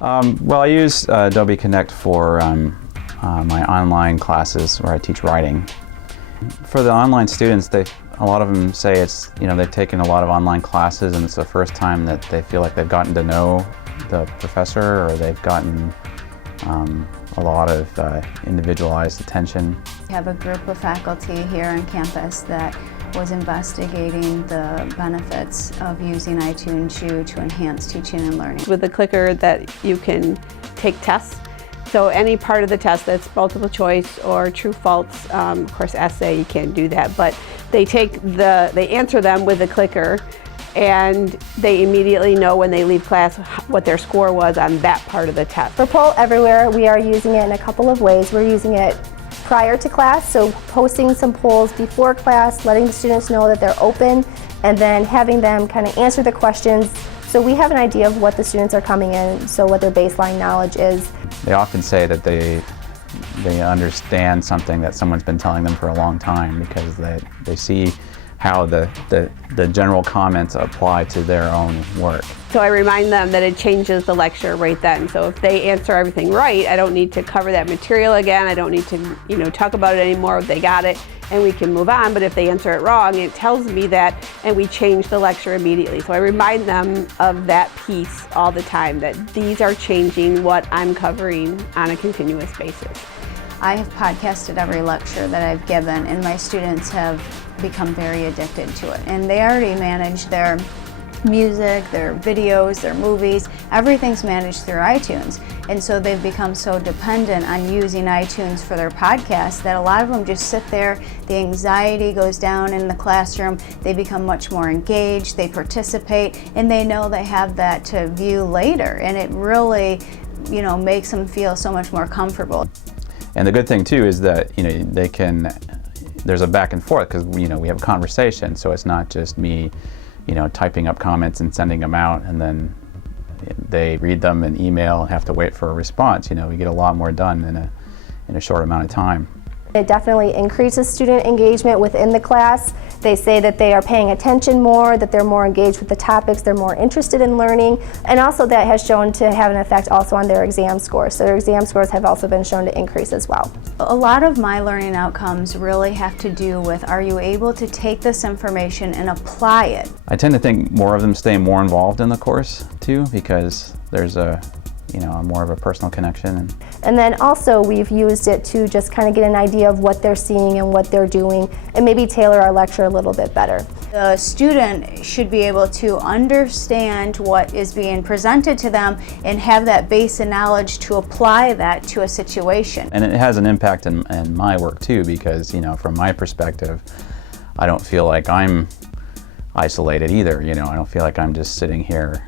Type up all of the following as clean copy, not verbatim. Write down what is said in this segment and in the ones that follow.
Well, I use Adobe Connect for my online classes where I teach writing. For the online students, a lot of them say it's, they've taken a lot of online classes and it's the first time that they feel like they've gotten to know the professor, or they've gotten a lot of individualized attention. We have a group of faculty here on campus that was investigating the benefits of using iTunes U to enhance teaching and learning. With the clicker that you can take tests. So any part of the test that's multiple choice or true false, of course essay you can't do that, but they answer them with the clicker, and they immediately know when they leave class what their score was on that part of the test. For Poll Everywhere, we are using it in a couple of ways. We're using it prior to class, so posting some polls before class, letting the students know that they're open, and then having them kind of answer the questions so we have an idea of what the students are coming in, so what their baseline knowledge is. They often say that they understand something that someone's been telling them for a long time, because they see how the general comments apply to their own work. So I remind them that it changes the lecture right then. So if they answer everything right, I don't need to cover that material again. I don't need to talk about it anymore. They got it and we can move on. But if they answer it wrong, it tells me that, and we change the lecture immediately. So I remind them of that piece all the time, that these are changing what I'm covering on a continuous basis. I have podcasted every lecture that I've given, and my students have become very addicted to it. And they already manage their music, their videos, their movies, everything's managed through iTunes. And so they've become so dependent on using iTunes for their podcasts that a lot of them just sit there, the anxiety goes down in the classroom, they become much more engaged, they participate, and they know they have that to view later. And it really, makes them feel so much more comfortable. And the good thing too is that there's a back and forth, because we have a conversation, so it's not just me typing up comments and sending them out, and then they read them and email and have to wait for a response. We get a lot more done in a short amount of time. It definitely increases student engagement within the class. They say that they are paying attention more, that they're more engaged with the topics, they're more interested in learning, and also that has shown to have an effect also on their exam scores. So their exam scores have also been shown to increase as well. A lot of my learning outcomes really have to do with, are you able to take this information and apply it? I tend to think more of them stay more involved in the course too, because there's more of a personal connection. And then also we've used it to just kind of get an idea of what they're seeing and what they're doing, and maybe tailor our lecture a little bit better. The student should be able to understand what is being presented to them and have that base of knowledge to apply that to a situation. And it has an impact in my work too, because from my perspective, I don't feel like I'm isolated either. I don't feel like I'm just sitting here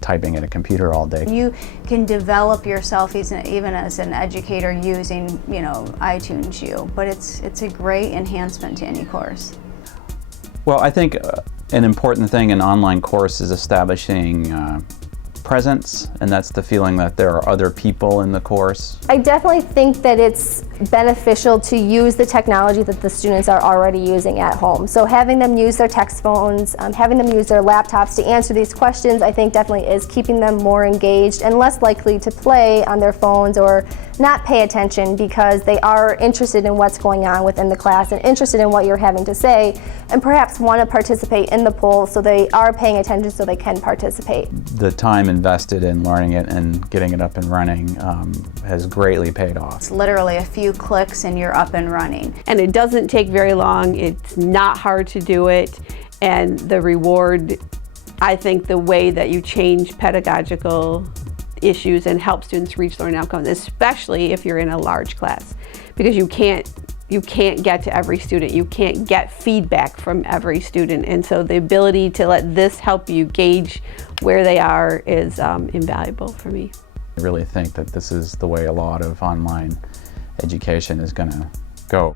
typing at a computer all day. You can develop yourself even as an educator using iTunes U, but it's a great enhancement to any course. Well, I think an important thing in online course is establishing presence, and that's the feeling that there are other people in the course. I definitely think that it's beneficial to use the technology that the students are already using at home. So having them use their text phones, having them use their laptops to answer these questions, I think definitely is keeping them more engaged and less likely to play on their phones or not pay attention, because they are interested in what's going on within the class and interested in what you're having to say, and perhaps want to participate in the poll, so they are paying attention so they can participate. The time invested in learning it and getting it up and running has greatly paid off. It's literally a few clicks and you're up and running. And it doesn't take very long, it's not hard to do it, and the reward, I think the way that you change pedagogical issues and help students reach learning outcomes, especially if you're in a large class, because you can't get to every student, you can't get feedback from every student, and so the ability to let this help you gauge where they are is invaluable for me. I really think that this is the way a lot of online education is going to go.